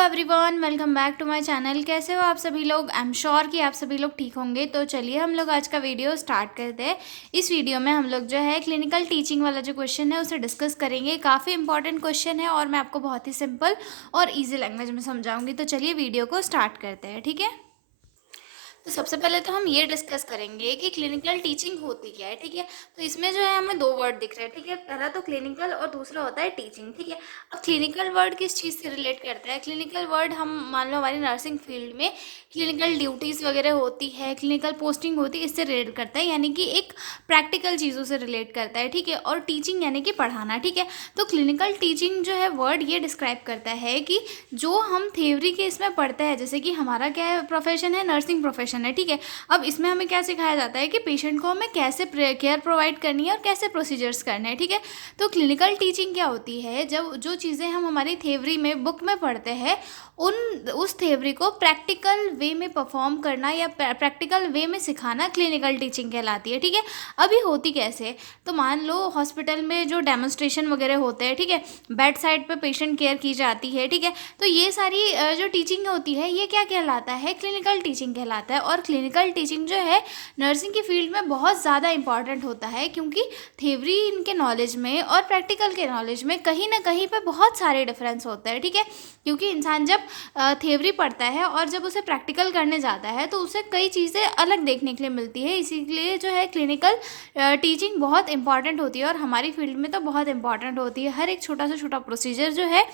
Everyone, welcome back to my channel. कैसे हो आप सभी लोग? आई एम श्योर कि आप सभी लोग ठीक होंगे। तो चलिए हम लोग आज का वीडियो स्टार्ट करते हैं। इस वीडियो में हम लोग जो है क्लिनिकल टीचिंग वाला जो क्वेश्चन है उसे डिस्कस करेंगे। काफ़ी इंपॉर्टेंट क्वेश्चन है और मैं आपको बहुत ही सिंपल और ईजी लैंग्वेज में समझाऊंगी। तो चलिए वीडियो को स्टार्ट करते हैं, ठीक है। तो सबसे पहले तो हम ये डिस्कस करेंगे कि क्लिनिकल टीचिंग होती क्या है, ठीक है। तो इसमें जो है हमें दो वर्ड दिख रहे हैं, ठीक है। पहला तो क्लिनिकल और दूसरा होता है टीचिंग, ठीक है। अब क्लिनिकल वर्ड किस चीज़ से रिलेट करता है? क्लिनिकल वर्ड हम मान लो हमारी नर्सिंग फील्ड में क्लिनिकल ड्यूटीज़ वगैरह होती है, क्लिनिकल पोस्टिंग होती है, इससे रिलेट करता है, यानी कि एक प्रैक्टिकल चीज़ों से रिलेट करता है, ठीक है। और टीचिंग यानी कि पढ़ाना, ठीक है। तो क्लिनिकल टीचिंग जो है वर्ड ये डिस्क्राइब करता है कि जो हम थ्योरी के इसमें पढ़ते हैं, जैसे कि हमारा क्या है, प्रोफेशन है, नर्सिंग प्रोफेशन है, ठीक है। अब इसमें हमें क्या सिखाया जाता है कि पेशेंट को हमें कैसे केयर प्रोवाइड करनी है और कैसे प्रोसीजर्स करने हैं, ठीक है। तो क्लिनिकल टीचिंग क्या होती है? जब जो चीज़ें हम हमारी थ्योरी में बुक में पढ़ते हैं उन उस थ्योरी को प्रैक्टिकल वे में परफॉर्म करना या प्रैक्टिकल वे में सिखाना क्लिनिकल टीचिंग कहलाती है, ठीक है। अभी होती कैसे? तो मान लो हॉस्पिटल में जो डेमोन्स्ट्रेशन वगैरह होते हैं, ठीक है, बेड साइड पे पेशेंट केयर की जाती है, ठीक है। तो ये सारी जो टीचिंग होती है ये क्या कहलाता है? क्लिनिकल टीचिंग कहलाता है। और क्लिनिकल टीचिंग जो है नर्सिंग की फील्ड में बहुत ज़्यादा इंपॉर्टेंट होता है, क्योंकि थ्योरी इनके नॉलेज में और प्रैक्टिकल के नॉलेज में कहीं ना कहीं पे बहुत सारे डिफरेंस होते हैं, ठीक है। क्योंकि इंसान जब थ्योरी पढ़ता है और जब उसे प्रैक्टिकल करने जाता है तो उसे कई चीज़ें अलग देखने के लिए मिलती है। इसीलिए जो है क्लिनिकल टीचिंग बहुत इंपॉर्टेंट होती है और हमारी फील्ड में तो बहुत इंपॉर्टेंट होती है। हर एक छोटा से छोटा प्रोसीजर जो है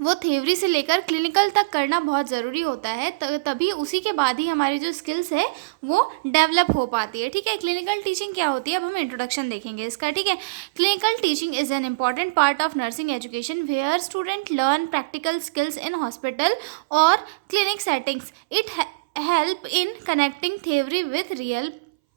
वो थ्योरी से लेकर क्लिनिकल तक करना बहुत ज़रूरी होता है। तभी उसी के बाद ही हमारी जो स्किल्स है वो डेवलप हो पाती है, ठीक है। क्लिनिकल टीचिंग क्या होती है, अब हम इंट्रोडक्शन देखेंगे इसका, ठीक है। Clinical teaching is an important part of nursing education where student learn practical skills in hospital और clinic settings. It help in connecting theory with real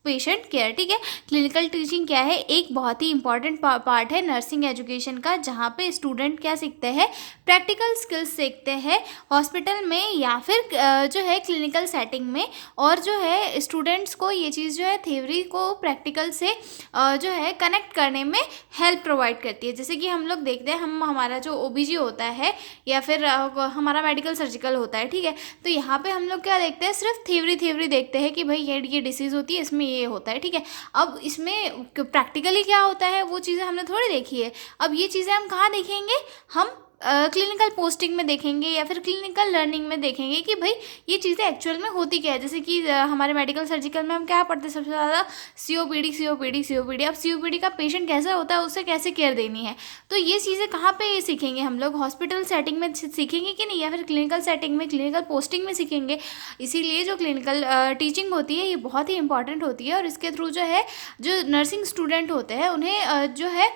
patient care, ठीक है। क्लिनिकल टीचिंग क्या है? एक बहुत ही इंपॉर्टेंट पार्ट है nursing education का, जहाँ पे स्टूडेंट क्या सीखते हैं? प्रैक्टिकल स्किल्स सीखते हैं हॉस्पिटल में या फिर जो है क्लिनिकल सेटिंग में। और जो है स्टूडेंट्स को ये चीज़ जो है थ्योरी को प्रैक्टिकल से जो है कनेक्ट करने में हेल्प प्रोवाइड करती है। जैसे कि हम लोग देखते हैं, हम हमारा जो ओबीजी होता है या फिर हमारा मेडिकल सर्जिकल होता है, ठीक है। तो यहाँ पे हम लोग क्या देखते हैं? सिर्फ थ्योरी देखते हैं कि भाई ये डिसीज़ होती है, इसमें ये होता है, ठीक है। अब इसमें प्रैक्टिकली क्या होता है वो चीज़ें हमने थोड़ी देखी है। अब ये चीज़ें हम कहाँ देखेंगे? हम क्लिनिकल पोस्टिंग में देखेंगे या फिर क्लिनिकल लर्निंग में देखेंगे कि भाई ये चीज़ें एक्चुअल में होती क्या है। जैसे कि हमारे मेडिकल सर्जिकल में हम क्या पढ़ते हैं सबसे ज़्यादा? सीओपीडी। अब सीओपीडी का पेशेंट कैसा होता है, उसे कैसे केयर देनी है। तो ये चीज़ें कहाँ पे सीखेंगे हम लोग? हॉस्पिटल सेटिंग में सीखेंगे कि नहीं, या फिर क्लिनिकल सेटिंग में, क्लिनिकल पोस्टिंग में सीखेंगे। इसीलिए जो क्लिनिकल टीचिंग होती है ये बहुत ही इंपॉर्टेंट होती है। और इसके थ्रू जो है जो नर्सिंग स्टूडेंट होते हैं उन्हें जो है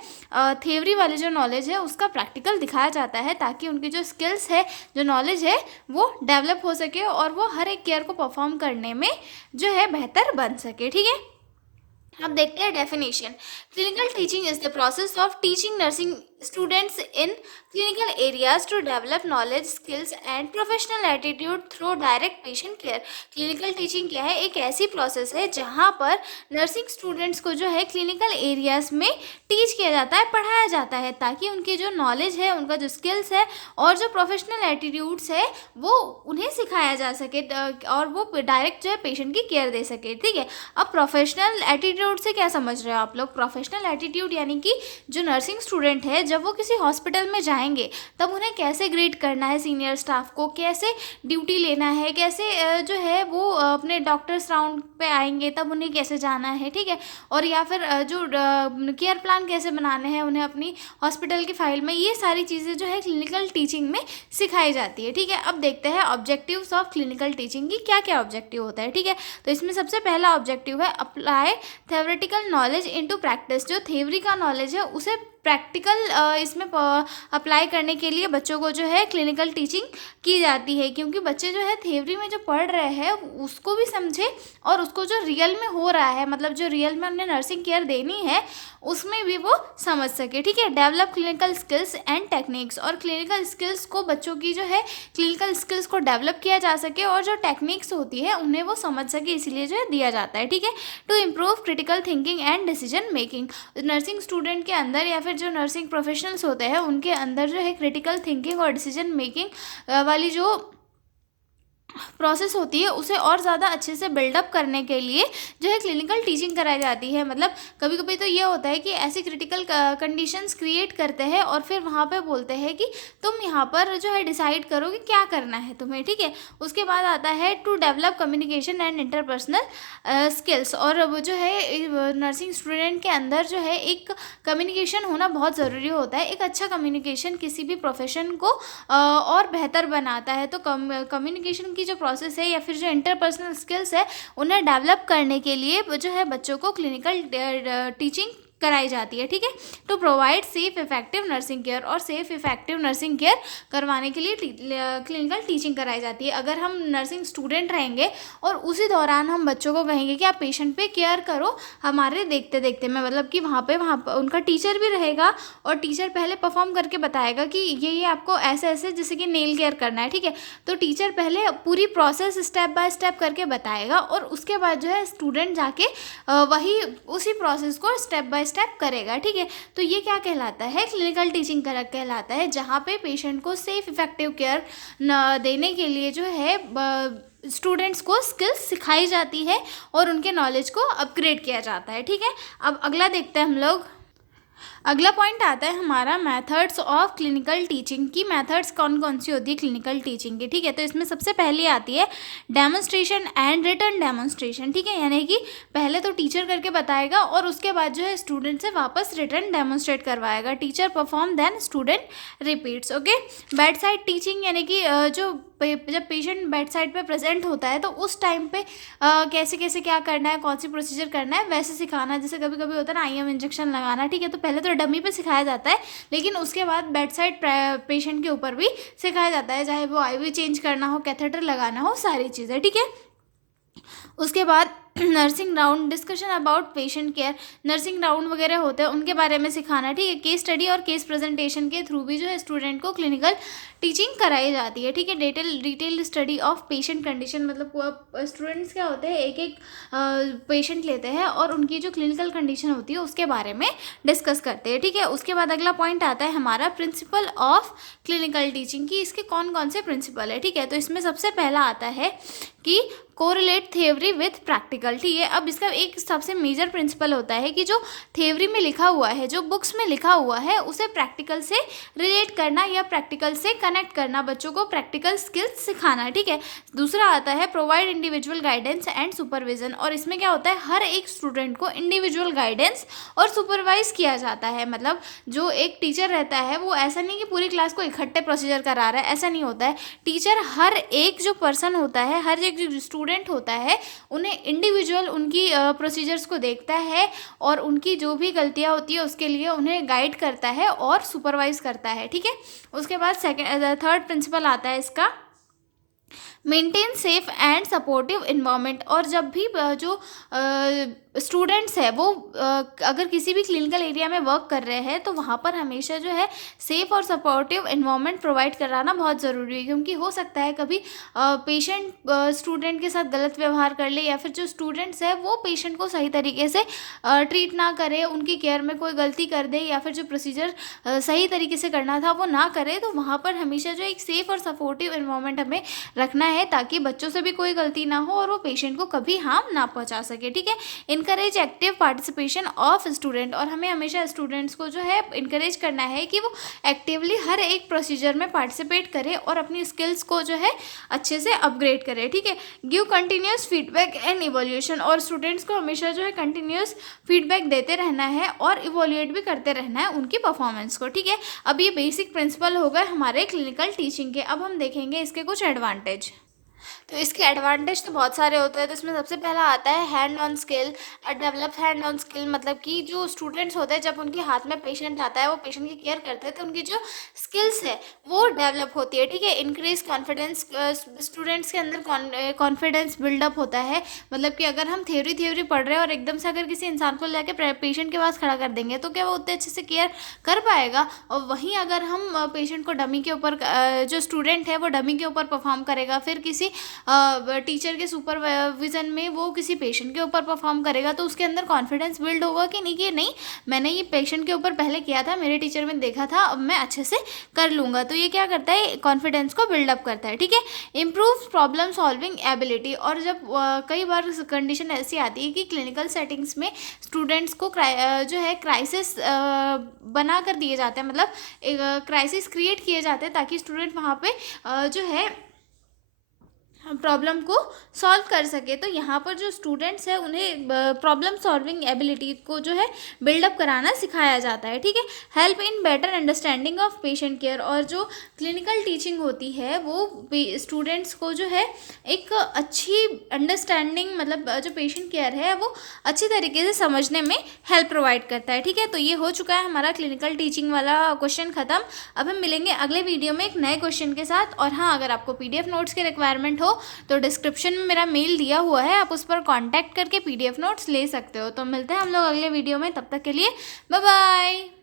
थ्योरी वाले जो नॉलेज है उसका प्रैक्टिकल दिखाया जाता है, ताकि उनकी जो स्किल्स है, जो नॉलेज है, वो डेवलप हो सके और वो हर एक केयर को परफॉर्म करने में जो है बेहतर बन सके, ठीक है। अब देखते हैं definition. Clinical teaching is the process of teaching nursing students in clinical areas to develop knowledge, skills and professional attitude through direct patient care. Clinical teaching क्या है? एक ऐसी प्रोसेस है जहाँ पर नर्सिंग स्टूडेंट्स को जो है क्लिनिकल एरियाज में टीच किया जाता है, पढ़ाया जाता है, ताकि उनकी जो नॉलेज है, उनका जो स्किल्स है और जो प्रोफेशनल एटीट्यूड्स है वो उन्हें सिखाया जा सके और वो डायरेक्ट जो है पेशेंट की केयर दे सके, ठीक है। अब प्रोफेशनल एटीट्यूड से क्या समझ रहे हो आप लोग? प्रोफेशनल एटीट्यूड यानी कि जो नर्सिंग स्टूडेंट है जब वो किसी हॉस्पिटल में जाएंगे तब उन्हें कैसे ग्रीट करना है सीनियर स्टाफ को, कैसे ड्यूटी लेना है, कैसे जो है वो अपने डॉक्टर्स राउंड पे आएंगे तब उन्हें कैसे जाना है, ठीक है। और या फिर जो केयर प्लान कैसे बनाने हैं उन्हें अपनी हॉस्पिटल की फाइल में, ये सारी चीज़ें जो है क्लिनिकल टीचिंग में सिखाई जाती है, ठीक है। अब देखते हैं ऑब्जेक्टिव्स ऑफ क्लिनिकल टीचिंग की क्या क्या ऑब्जेक्टिव होता है, ठीक है। तो इसमें सबसे पहला ऑब्जेक्टिव है apply theoretical knowledge into practice. जो थ्योरी का नॉलेज है उसे प्रैक्टिकल इसमें अप्लाई करने के लिए बच्चों को जो है क्लिनिकल टीचिंग की जाती है, क्योंकि बच्चे जो है थ्योरी में जो पढ़ रहे हैं उसको भी समझे और उसको जो रियल में हो रहा है, मतलब जो रियल में उन्हें नर्सिंग केयर देनी है उसमें भी वो समझ सके, ठीक है। Develop clinical skills and techniques. और क्लिनिकल स्किल्स को बच्चों की जो है क्लिनिकल स्किल्स को डेवलप किया जा सके और जो टेक्निक्स होती है उन्हें वो समझ सके, इसीलिए जो है दिया जाता है, ठीक है। To improve critical thinking and decision making. Nursing student के अंदर या फिर जो नर्सिंग प्रोफेशनल्स होते हैं उनके अंदर जो है क्रिटिकल थिंकिंग और डिसीजन मेकिंग वाली जो प्रोसेस होती है उसे और ज़्यादा अच्छे से बिल्डअप करने के लिए जो है क्लिनिकल टीचिंग कराई जाती है। मतलब कभी कभी तो ये होता है कि ऐसी क्रिटिकल कंडीशंस क्रिएट करते हैं और फिर वहाँ पे बोलते हैं कि तुम यहाँ पर जो है डिसाइड करो कि क्या करना है तुम्हें, ठीक है। उसके बाद आता है to develop communication and interpersonal skills. और वो जो है नर्सिंग स्टूडेंट के अंदर जो है एक कम्युनिकेशन होना बहुत ज़रूरी होता है। एक अच्छा कम्युनिकेशन किसी भी प्रोफेशन को और बेहतर बनाता है। तो कम्युनिकेशन की जो प्रोसेस है या फिर जो इंटरपर्सनल स्किल्स है उन्हें डेवलप करने के लिए जो है बच्चों को क्लिनिकल टीचिंग कराई जाती है, ठीक है। To provide safe effective nursing care, और सेफ इफेक्टिव नर्सिंग केयर करवाने के लिए क्लिनिकल टीचिंग कराई जाती है। अगर हम नर्सिंग स्टूडेंट रहेंगे और उसी दौरान हम बच्चों को कहेंगे कि आप पेशेंट पे केयर करो हमारे देखते देखते में, मतलब कि वहाँ पर उनका टीचर भी रहेगा और टीचर पहले परफॉर्म करके बताएगा कि ये आपको ऐसे ऐसे जैसे कि नेल केयर करना है, ठीक है। तो टीचर पहले पूरी प्रोसेस स्टेप बाय स्टेप करके बताएगा और उसके बाद जो है स्टूडेंट जाके वही उसी प्रोसेस को स्टेप बाय स्टेप करेगा, ठीक है। तो ये क्या कहलाता है, क्लिनिकल टीचिंग कहलाता है, जहाँ पे पेशेंट को सेफ इफेक्टिव केयर देने के लिए जो है स्टूडेंट्स को स्किल्स सिखाई जाती है और उनके नॉलेज को अपग्रेड किया जाता है, ठीक है। अब अगला देखते हैं हम लोग। अगला पॉइंट आता है हमारा मेथड्स ऑफ क्लिनिकल टीचिंग की। मेथड्स कौन कौन सी होती है क्लिनिकल टीचिंग की, ठीक है। तो इसमें सबसे पहली आती है डेमोन्स्ट्रेशन एंड रिटर्न डेमोन्स्ट्रेशन, ठीक है। यानी कि पहले तो टीचर करके बताएगा और उसके बाद जो है स्टूडेंट से वापस रिटर्न डेमोन्स्ट्रेट करवाएगा। Teacher perform then student repeats, okay. Bed side teaching यानी कि जब पेशेंट बेड साइड पे प्रेजेंट होता है तो उस टाइम पे कैसे कैसे क्या करना है, कौन सी प्रोसीजर करना है वैसे सिखाना। जैसे कभी कभी होता है ना IM इंजेक्शन लगाना, ठीक है। तो पहले तो डमी पे सिखाया जाता है लेकिन उसके बाद बेड साइड पेशेंट के ऊपर भी सिखाया जाता है, चाहे वो IV चेंज करना हो, कैथेटर लगाना हो, सारी चीज़ें, ठीक है। उसके बाद nursing round, discussion about patient care, nursing round वगैरह होते हैं उनके बारे में सिखाना, ठीक है। केस स्टडी और केस प्रेजेंटेशन के थ्रू भी जो है स्टूडेंट को क्लिनिकल टीचिंग कराई जाती है, ठीक है। Detail study of patient condition, मतलब स्टूडेंट्स क्या होते हैं एक एक पेशेंट लेते हैं और उनकी जो क्लिनिकल कंडीशन होती है उसके बारे में डिस्कस करते हैं, ठीक है। उसके बाद अगला पॉइंट आता है हमारा प्रिंसिपल ऑफ क्लिनिकल टीचिंग की। इसके कौन कौन से प्रिंसिपल है, ठीक है। तो इसमें सबसे पहला आता है कि कोरिलेट थ्योरी विथ प्रैक्टिकल, ठीक है। अब इसका एक सबसे मेजर प्रिंसिपल होता है कि जो थ्योरी में लिखा हुआ है, जो बुक्स में लिखा हुआ है, उसे प्रैक्टिकल से रिलेट करना या प्रैक्टिकल से कनेक्ट करना, बच्चों को प्रैक्टिकल स्किल्स सिखाना, ठीक है। दूसरा आता है provide individual guidance and supervision, और इसमें क्या होता है हर एक स्टूडेंट को इंडिविजुअल गाइडेंस और सुपरवाइज किया जाता है। मतलब जो एक टीचर रहता है वो ऐसा नहीं कि पूरी क्लास को इकट्ठे प्रोसीजर करा रहा है, ऐसा नहीं होता है। टीचर हर एक जो पर्सन होता है, हर एक जो स्टूडेंट होता है, उन्हें इंडिविजुअल उनकी प्रोसीजर्स को देखता है और उनकी जो भी गलतियां होती है उसके लिए उन्हें गाइड करता है और सुपरवाइज करता है, ठीक है। उसके बाद थर्ड प्रिंसिपल आता है इसका maintain safe and supportive environment. और जब भी जो स्टूडेंट्स है वो अगर किसी भी क्लिनिकल एरिया में वर्क कर रहे हैं तो वहाँ पर हमेशा जो है सेफ और सपोर्टिव इन्वायरमेंट प्रोवाइड कराना बहुत ज़रूरी है, क्योंकि हो सकता है कभी पेशेंट स्टूडेंट के साथ गलत व्यवहार कर ले या फिर जो स्टूडेंट्स है वो पेशेंट को सही तरीके से ट्रीट ना करे, उनकी केयर में कोई गलती कर दे या फिर जो प्रोसीजर सही तरीके से करना था वो ना करे। तो वहाँ पर हमेशा जो एक सेफ और सपोर्टिव इन्वायरमेंट हमें रखना है ताकि बच्चों से भी कोई गलती ना हो और वो पेशेंट को कभी हार्म ना पहुँचा सके, ठीक है। Encourage active participation of student, और हमें हमेशा स्टूडेंट्स को जो है इनकरेज करना है कि वो एक्टिवली हर एक प्रोसीजर में पार्टिसिपेट करे और अपनी स्किल्स को जो है अच्छे से अपग्रेड करे, ठीक है। Give continuous feedback and evolution, और स्टूडेंट्स को हमेशा जो है कंटिन्यूस फीडबैक देते रहना है और इवोल्यूएट भी करते रहना है उनकी परफॉर्मेंस को, ठीक है। अब ये बेसिक प्रिंसिपल हो गए हमारे क्लिनिकल टीचिंग के। अब हम देखेंगे इसके कुछ एडवांटेज। तो इसके एडवांटेज तो बहुत सारे होते हैं। तो इसमें सबसे पहला आता है hand on skill, develop hand on skill, मतलब कि जो स्टूडेंट्स होते हैं जब उनके हाथ में पेशेंट आता है वो पेशेंट की केयर करते हैं तो उनकी जो स्किल्स है वो डेवलप होती है, ठीक है। इंक्रीज कॉन्फिडेंस, स्टूडेंट्स के अंदर कॉन्फिडेंस बिल्डअप होता है। मतलब कि अगर हम थ्योरी पढ़ रहे हैं और एकदम से अगर किसी इंसान को लेकर पेशेंट के पास खड़ा कर देंगे तो क्या वो उतने अच्छे से केयर कर पाएगा। और वहीं अगर हम पेशेंट को डमी के ऊपर जो स्टूडेंट है वो डमी के ऊपर परफॉर्म करेगा, फिर किसी किसी टीचर के सुपरविज़न में वो किसी पेशेंट के ऊपर परफॉर्म करेगा तो उसके अंदर कॉन्फिडेंस बिल्ड होगा कि नहीं मैंने ये पेशेंट के ऊपर पहले किया था, मेरे टीचर में देखा था, अब मैं अच्छे से कर लूँगा। तो ये क्या करता है, कॉन्फिडेंस को बिल्डअप करता है। ठीक है, इम्प्रूव प्रॉब्लम सॉल्विंग एबिलिटी। और जब कई बार कंडीशन ऐसी आती है कि क्लिनिकल सेटिंग्स में स्टूडेंट्स को जो है क्राइसिस बना कर दिए जाते हैं, मतलब एक क्राइसिस क्रिएट किए जाते हैं ताकि स्टूडेंट वहाँ पे जो है प्रॉब्लम को सॉल्व कर सके। तो यहाँ पर जो स्टूडेंट्स हैं उन्हें प्रॉब्लम सॉल्विंग एबिलिटी को जो है बिल्डअप कराना सिखाया जाता है। ठीक है, help in better understanding of patient care. और जो क्लिनिकल टीचिंग होती है वो स्टूडेंट्स को जो है एक अच्छी अंडरस्टैंडिंग, मतलब जो पेशेंट केयर है वो अच्छी तरीके से समझने में हेल्प प्रोवाइड करता है। ठीक है, तो ये हो चुका है हमारा क्लिनिकल टीचिंग वाला क्वेश्चन ख़त्म। अब हम मिलेंगे अगले वीडियो में एक नए क्वेश्चन के साथ। और हाँ, अगर आपको PDF नोट्स की रिक्वायरमेंट हो तो डिस्क्रिप्शन में मेरा मेल दिया हुआ है, आप उस पर कांटेक्ट करके PDF नोट्स ले सकते हो। तो मिलते हैं हम लोग अगले वीडियो में, तब तक के लिए बाय बाय।